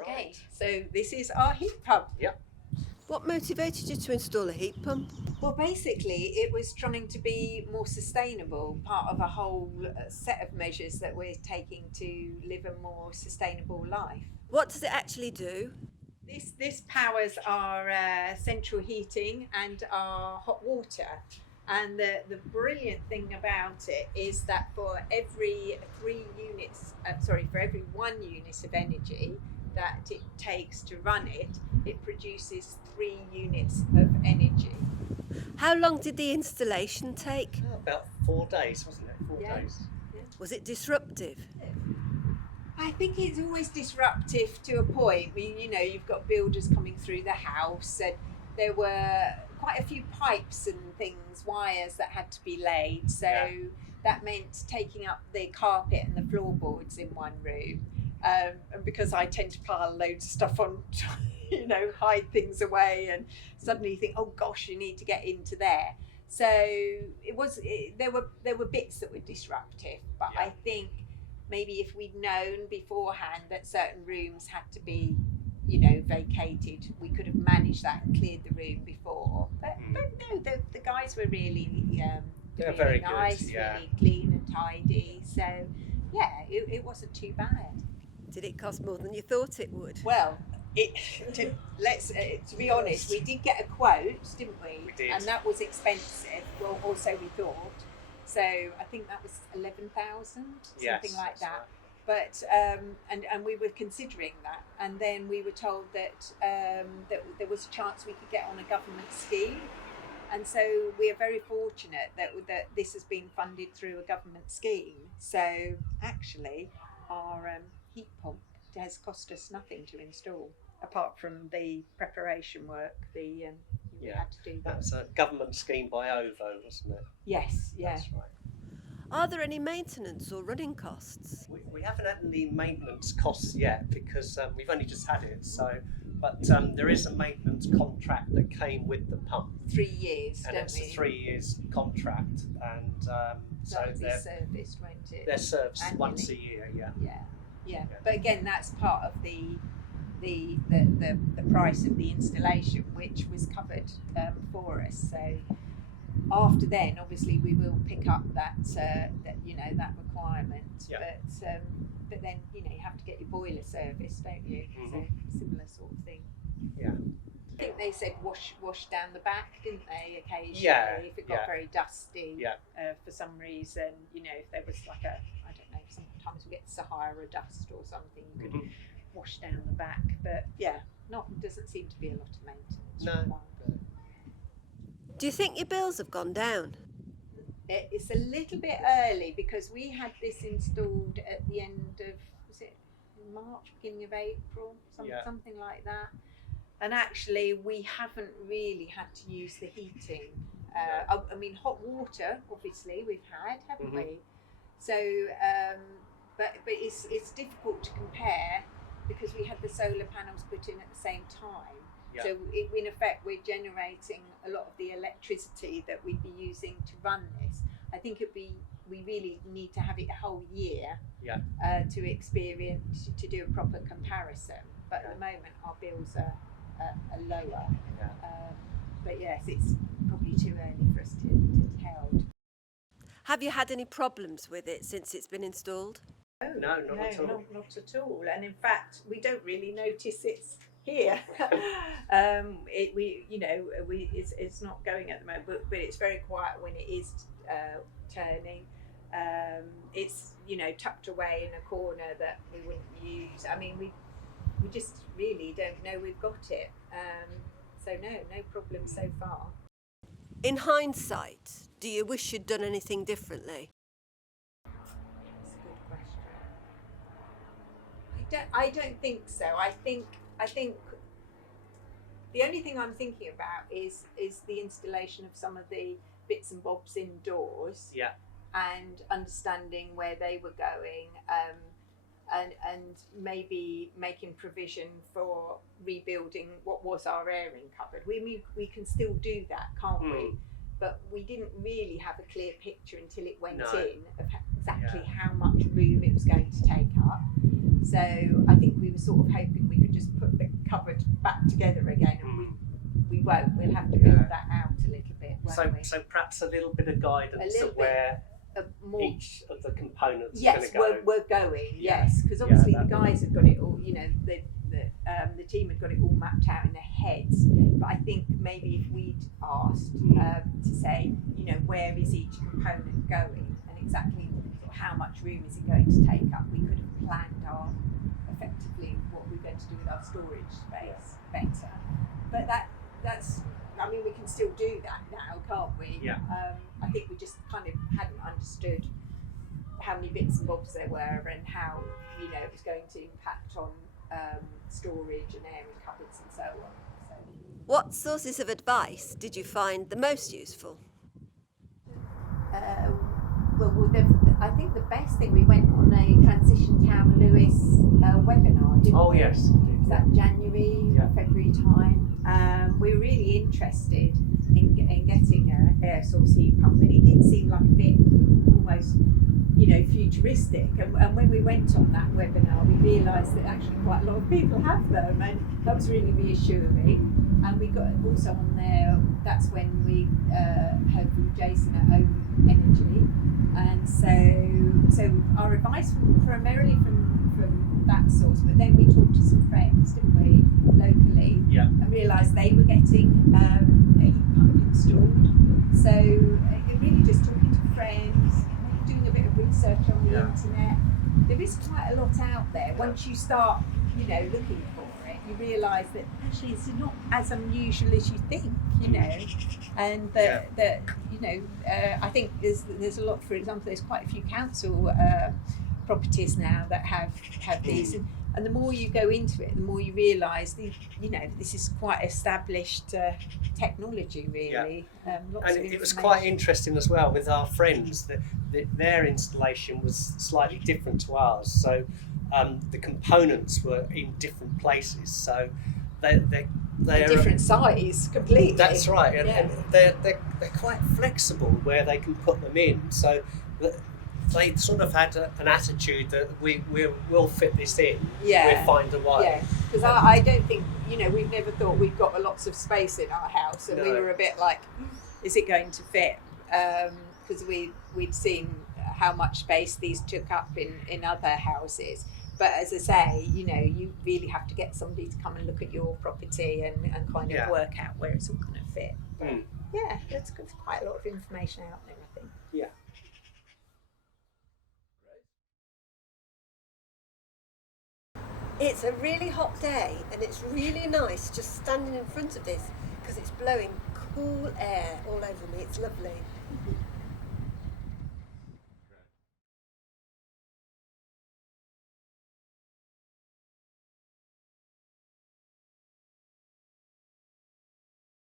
Okay, Right. so this is our heat pump. Yep. What motivated you to install a heat pump? Well, basically, it was trying to be more sustainable, part of a whole set of measures that we're taking to live a more sustainable life. What does it actually do? This powers our central heating and our hot water. And the brilliant thing about it is that for every for every 1 unit of energy that it takes to run it, it produces 3 units of energy. How long did the installation take? About 4 days, wasn't it? 4 Yeah. days. Was it disruptive? I think it's always disruptive to a point. You've got builders coming through the house, and there were quite a few pipes and things, wires that had to be laid. So that meant taking up the carpet and the floorboards in one room. And because I tend to pile loads of stuff on, hide things away, and suddenly you think, oh gosh, you need to get into there. So there were bits that were disruptive, but I think maybe if we'd known beforehand that certain rooms had to be, vacated, we could have managed that and cleared the room before. But no, the guys were really, They're really very nice, good, yeah. really clean and tidy. So yeah, it wasn't too bad. Did it cost more than you thought it would? Well, to be honest, we did get a quote, didn't we? We did. And that was expensive. Well, also we thought. So I think that was 11,000, something like that. Right. But and we were considering that, and then we were told that that there was a chance we could get on a government scheme, and so we are very fortunate that this has been funded through a government scheme. So actually, our heat pump has cost us nothing to install, apart from the preparation work. We had to do that. That's a government scheme by OVO, wasn't it? Yes, yeah. That's right. Are there any maintenance or running costs? We haven't had any maintenance costs yet because we've only just had it. But there is a maintenance contract that came with the pump. 3 years, And don't it's we? a 3 years contract, and so That would be they're serviced, won't it? serviced Annually. once a year. Yeah. But again, that's part of the price of the installation, which was covered for us. So after then, obviously, we will pick up that requirement. Yeah. But then you have to get your boiler serviced, don't you? So similar sort of thing. Yeah. I think they said wash down the back, didn't they? Occasionally, Yeah, if it got yeah. very dusty. Yeah. For some reason, if there was like I don't know, sometimes we get Sahara dust or something, you could wash down the back. But yeah, doesn't seem to be a lot of maintenance. No. required. Do you think your bills have gone down? It's a little bit early because we had this installed at the end of, was it March, beginning of April, something like that. And actually, we haven't really had to use the heating. I mean, hot water, obviously, we've had, haven't we? So, but it's difficult to compare because we had the solar panels put in at the same time. Yeah. So in effect, we're generating a lot of the electricity that we'd be using to run this. I think we really need to have it a whole year to experience, to do a proper comparison. But at the moment, our bills are lower. Yeah. But yes, it's probably too early for us to tell. Have you had any problems with it since it's been installed? No, not at all. Not at all. And in fact, we don't really notice it's here. It's not going at the moment, but it's very quiet when it is turning. It's tucked away in a corner that we wouldn't use. I mean, we just really don't know we've got it. So no problem so far. In hindsight, do you wish you'd done anything differently? That's a good question. I don't think so. I think the only thing I'm thinking about is the installation of some of the bits and bobs indoors. Yeah. And understanding where they were going, and maybe making provision for rebuilding what was our airing cupboard. We can still do that, can't we? But we didn't really have a clear picture until it went in of exactly how much room it was going to take up. So I think we were sort of hoping we could just put the cupboard back together again, and we won't. We'll have to build that out a little bit, won't we? So perhaps a little bit of guidance of where each of the components are going to go. Yes, we're going. Yes, because obviously the guys have got it all. You know, the team had got it all mapped out in their heads. But I think maybe if we'd asked to say, you know, where is each component going, and exactly how much room is it going to take up, we could have planned effectively what we're going to do with our storage space better. But that's. I mean, we can still do that now, can't we? Yeah. I think we just kind of hadn't understood how many bits and bobs there were and how, you know, it was going to impact on storage and airing cupboards and so on. So. What sources of advice did you find the most useful? I think the best thing, we went on a Transition Town Lewis webinar, didn't we? Oh, yes. Was that January, February time? We were really interested in getting an air source heat pump, and it did seem like a bit almost, you know, futuristic. And when we went on that webinar, we realised that actually quite a lot of people have them, and that was really reassuring. And we got also on there, that's when we heard from Jason at Home Energy. And so our advice was primarily from that source, but then we talked to some friends, didn't we, locally, and realised they were getting a heat pump installed. So it really just talking to friends, doing a bit of research on the internet. There is quite a lot out there. Once you start, you know, looking for it, you realise that actually it's not as unusual as you think, you know, and that you know, I think there's a lot. For example, there's quite a few council properties now that have these, and the more you go into it, the more you realise, you know, this is quite established technology, really. And it was quite interesting as well with our friends that their installation was slightly different to ours. So the components were in different places. So they're different size completely. That's right, and they're quite flexible where they can put them in. So they sort of had an attitude that we'll fit this in. We'll find a way. Yeah, because I don't think, you know, we've never thought we've got lots of space in our house, and we were a bit like, is it going to fit? Because we'd seen how much space these took up in other houses. But as I say, you know, you really have to get somebody to come and look at your property and kind of work out where it's all going to fit. But yeah, there's quite a lot of information out there, I think. Yeah. It's a really hot day, and it's really nice just standing in front of this because it's blowing cool air all over me. It's lovely.